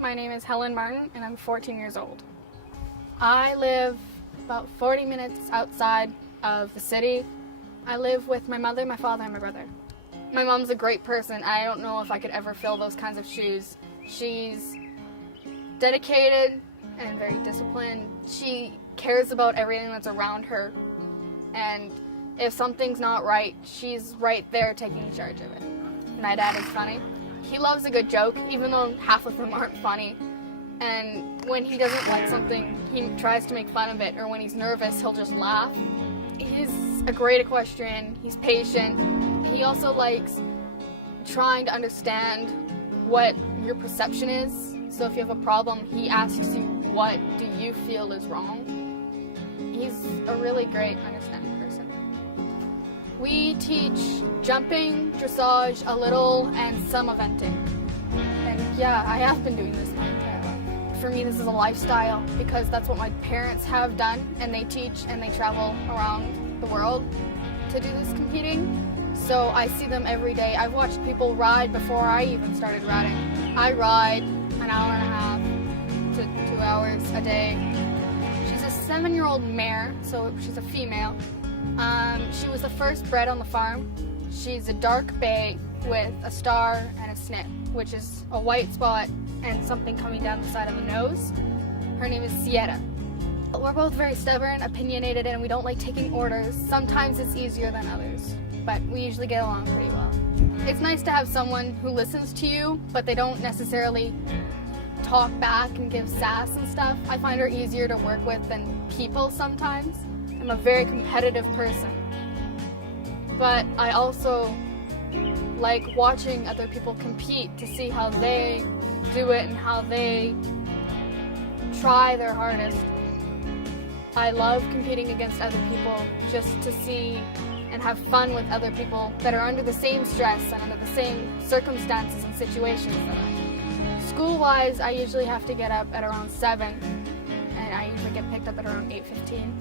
my name is Helen Martin and I'm 14 years old. I live about 40 minutes outside of the city. I live with my mother, my father, and my brother. My mom's a great person. I don't know if I could ever fill those kinds of shoes. She's dedicated and very disciplined. She cares about everything that's around her, and if something's not right, she's right there taking charge of it. My dad is funny. He loves a good joke, even though half of them aren't funny. And when he doesn't like something, he tries to make fun of it, or when he's nervous, he'll just laugh. He's a great equestrian. He's patient. He also likes trying to understand what your perception is. So if you have a problem, he asks you, what do you feel is wrong? He's a really great, understanding person. We teach jumping, dressage, a little, and some eventing. And yeah, I have been doing this my entire life. For me, this is a lifestyle because that's what my parents have done, and they teach and they travel around the world to do this competing. So I see them every day. I've watched people ride before I even started riding. I ride an hour and a half to 2 hours a day. She's a 7-year-old mare, so she's a female. She was the first bred on the farm. She's a dark bay with a star and a snip, which is a white spot and something coming down the side of the nose. Her name is Sierra. We're both very stubborn, opinionated, and we don't like taking orders. Sometimes it's easier than others, but we usually get along pretty well. It's nice to have someone who listens to you, but they don't necessarily talk back and give sass and stuff. I find her easier to work with than people sometimes. I'm a very competitive person, but I also like watching other people compete to see how they do it and how they try their hardest. I love competing against other people just to see and have fun with other people that are under the same stress and under the same circumstances and situations that I am. School-wise, I usually have to get up at around 7, and I usually get picked up at around 8:15.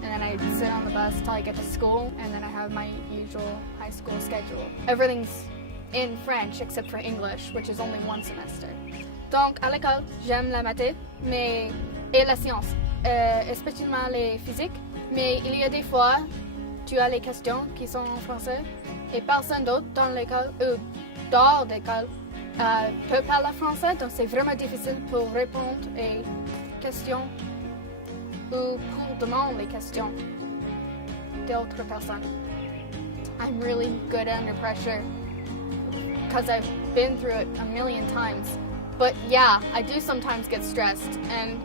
And then I sit on the bus till I get to school, and then I have my usual high school schedule. Everything's in French except for English, which is only 1 semester. Donc, à l'école, j'aime la maths et la science, spécialement les physiques. Mais il y a des fois, tu as les questions qui sont en français, et personne d'autre dans l'école ou dehors d'école peut parler français, donc c'est vraiment difficile pour répondre aux questions ou pour demander les questions d'autres personnes. I'm really good under pressure because I've been through it a million times. But yeah, I do sometimes get stressed and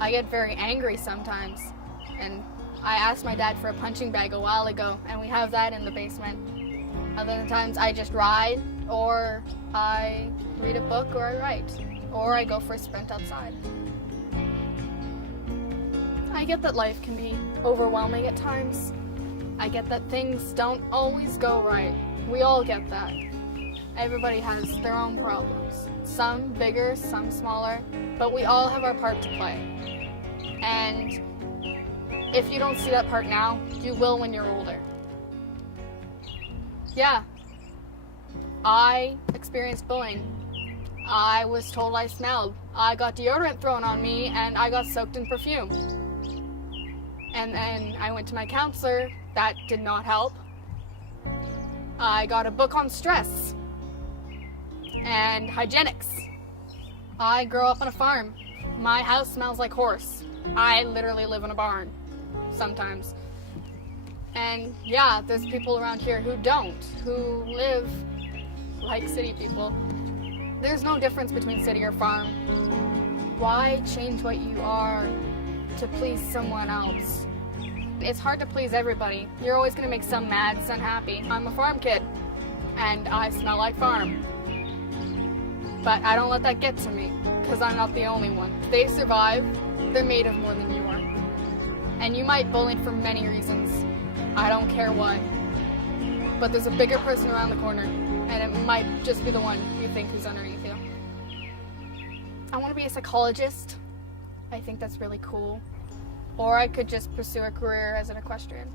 I get very angry sometimes. And I asked my dad for a punching bag a while ago, and we have that in the basement. Other times I just ride, or I read a book, or I write, or I go for a sprint outside. I get that life can be overwhelming at times. I get that things don't always go right. We all get that. Everybody has their own problems. Some bigger, some smaller, but we all have our part to play. And if you don't see that part now, you will when you're older. Yeah. I experienced bullying. I was told I smelled. I got deodorant thrown on me and I got soaked in perfume. And then I went to my counselor. That did not help. I got a book on stress and hygienics. I grew up on a farm. My house smells like horse. I literally live in a barn sometimes. And yeah, there's people around here who don't, who live like city people. There's no difference between city or farm. Why change what you are to please someone else? It's hard to please everybody. You're always going to make some mad, some happy. I'm a farm kid, and I smell like farm. But I don't let that get to me, because I'm not the only one. If they survive, they're made of more than you are. And you might bully for many reasons. I don't care what. But there's a bigger person around the corner, and it might just be the one you think who's underneath you. I want to be a psychologist. I think that's really cool. Or I could just pursue a career as an equestrian.